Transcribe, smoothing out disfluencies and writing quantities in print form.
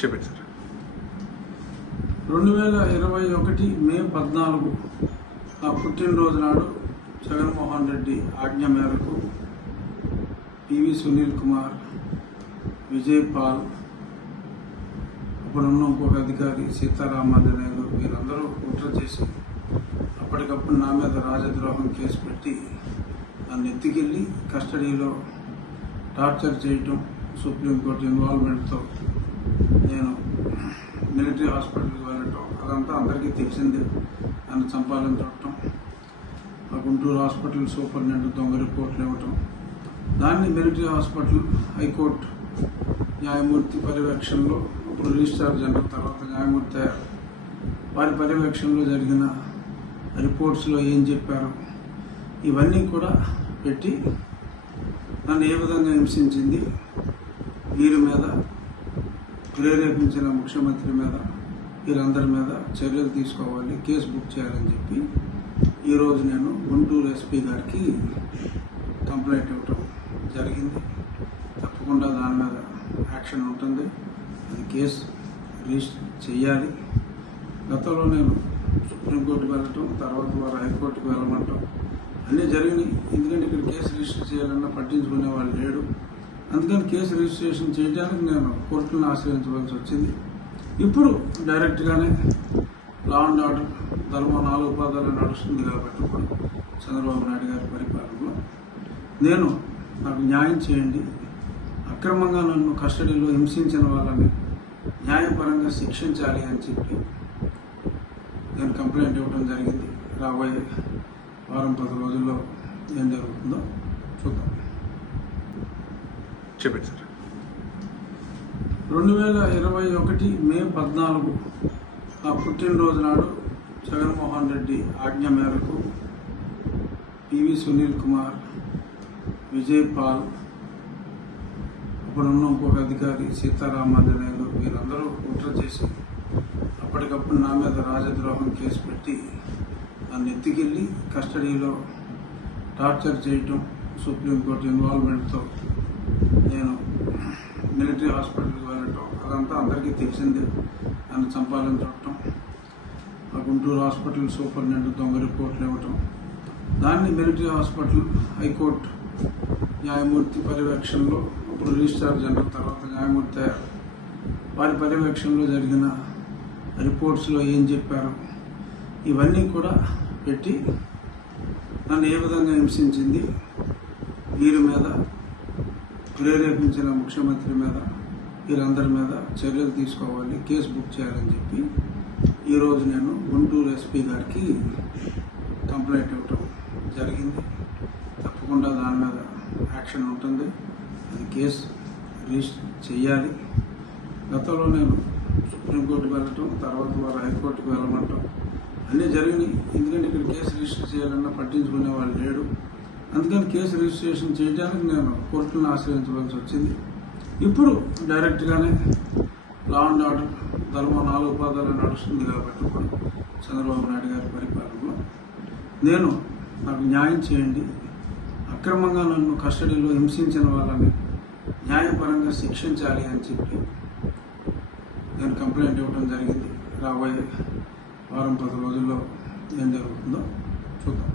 చెప్పండి సార్. 2021 మే 14 నా పుట్టినరోజు నాడు జగన్మోహన్ రెడ్డి ఆజ్ఞ మేరకు పివి సునీల్ కుమార్, విజయ్ పాల్, అప్పుడున్న ఇంకొక అధికారి సీతారామాంజనేయులు వీరందరూ కుట్ర చేసి అప్పటికప్పుడు నా మీద రాజద్రోహం కేసు పెట్టి నన్ను ఎత్తుకెళ్ళి కస్టడీలో టార్చర్ చేయటం, సుప్రీంకోర్టు ఇన్వాల్వ్మెంట్తో నేను మిలిటరీ హాస్పిటల్కి వెళ్ళటం అదంతా అందరికీ తెలిసిందే. నన్ను చంపాలని చూడటం, ఆ గుంటూరు హాస్పిటల్ సూపరింటెండెంట్ దొంగ రిపోర్ట్లు ఇవ్వటం, దాన్ని మిలిటరీ హాస్పిటల్ హైకోర్టు న్యాయమూర్తి పర్యవేక్షణలో, ఇప్పుడు రిజిస్ట్రార్ జనరల్ తర్వాత న్యాయమూర్తి అయ్యారు, వారి పర్యవేక్షణలో జరిగిన రిపోర్ట్స్లో ఏం చెప్పారు ఇవన్నీ కూడా పెట్టి నన్ను ఏ విధంగా హింసించింది, వీరి మీద ప్రేరేపించిన ముఖ్యమంత్రి మీద వీరందరి మీద చర్యలు తీసుకోవాలి, కేసు బుక్ చేయాలని చెప్పి ఈరోజు నేను గుంటూరు ఎస్పీ గారికి కంప్లైంట్ ఇవ్వటం జరిగింది. తప్పకుండా దాని మీద యాక్షన్ ఉంటుంది, అది కేసు రిజిస్టర్ చేయాలి. గతంలో నేను సుప్రీంకోర్టుకు వెళ్ళటం, తర్వాత వారు హైకోర్టుకు వెళ్ళమంటాం అన్నీ జరిగినాయి. ఎందుకంటే ఇక్కడ కేసు రిజిస్టర్ చేయాలన్నా పట్టించుకునే వాళ్ళు లేడు. అందుకని కేసు రిజిస్ట్రేషన్ చేయడానికి నేను కోర్టులను ఆశ్రయించవలసి వచ్చింది. ఇప్పుడు డైరెక్ట్గానే లా అండ్ ఆర్డర్ ధర్మం 4 పాదాలు నడుస్తుంది కాబట్టి ఇప్పుడు చంద్రబాబు నాయుడు గారి పరిపాలనలో నాకు న్యాయం చేయండి, అక్రమంగా నన్ను కస్టడీలో హింసించిన వాళ్ళని న్యాయపరంగా శిక్షించాలి అని చెప్పి నేను కంప్లైంట్ ఇవ్వడం జరిగింది. రాబోయే వారం 10 రోజుల్లో ఏం జరుగుతుందో చూద్దాం. చెప్పండి సార్. 2021 మే 14 నా పుట్టినరోజు నాడు జగన్మోహన్ రెడ్డి ఆజ్ఞ మేరకు పివి సునీల్ కుమార్, విజయ్ పాల్, అప్పుడున్న ఇంకొక అధికారి సీతారామాంజనేయులు వీరందరూ కుట్ర చేసి అప్పటికప్పుడు నా మీద రాజద్రోహం కేసు పెట్టి నన్ను ఎత్తుకెళ్ళి కస్టడీలో టార్చర్ చేయటం, సుప్రీంకోర్టు ఇన్వాల్వ్మెంట్తో నేను మిలిటరీ హాస్పిటల్కి వెళ్ళటం అదంతా అందరికీ తెలిసిందే. నన్ను చంపాలని చూడటం, ఆ గుంటూరు హాస్పిటల్ సూపరింటెండెంట్ దొంగ రిపోర్ట్లు ఇవ్వటం, దాన్ని మిలిటరీ హాస్పిటల్ హైకోర్టు న్యాయమూర్తి పర్యవేక్షణలో, ఇప్పుడు రిజిస్ట్రార్ జనరల్ తర్వాత న్యాయమూర్తి అయ్యారు, వారి పర్యవేక్షణలో జరిగిన రిపోర్ట్స్లో ఏం చెప్పారు ఇవన్నీ కూడా పెట్టి నన్ను ఏ విధంగా హింసించింది, వీరి మీద ప్రేరేపించిన ముఖ్యమంత్రి మీద వీరందరి మీద చర్యలు తీసుకోవాలి, కేసు బుక్ చేయాలని చెప్పి ఈరోజు నేను గుంటూరు ఎస్పీ గారికి కంప్లైంట్ ఇవ్వటం జరిగింది. తప్పకుండా దాని మీద యాక్షన్ ఉంటుంది, అది కేసు రిజిస్టర్ చేయాలి. గతంలో నేను సుప్రీంకోర్టుకు వెళ్ళటం, తర్వాత వారు హైకోర్టుకు వెళ్ళమంటాం అన్నీ జరిగినాయి. ఎందుకంటే ఇక్కడ కేసు రిజిస్టర్ చేయాలన్నా పట్టించుకునే వాళ్ళు లేడు. అందుకని కేసు రిజిస్ట్రేషన్ చేయడానికి నేను కోర్టులను ఆశ్రయించవలసి వచ్చింది. ఇప్పుడు డైరెక్ట్గానే లా అండ్ ఆర్డర్ ధర్మం 4 పాదాలు నడుస్తుంది కాబట్టి ఇప్పుడు చంద్రబాబు నాయుడు గారి పరిపాలనలో నాకు న్యాయం చేయండి, అక్రమంగా నన్ను కస్టడీలో హింసించిన వాళ్ళని న్యాయపరంగా శిక్షించాలి అని చెప్పి నేను కంప్లైంట్ ఇవ్వడం జరిగింది. రాబోయే వారం 10 రోజుల్లో ఏం జరుగుతుందో చూద్దాం.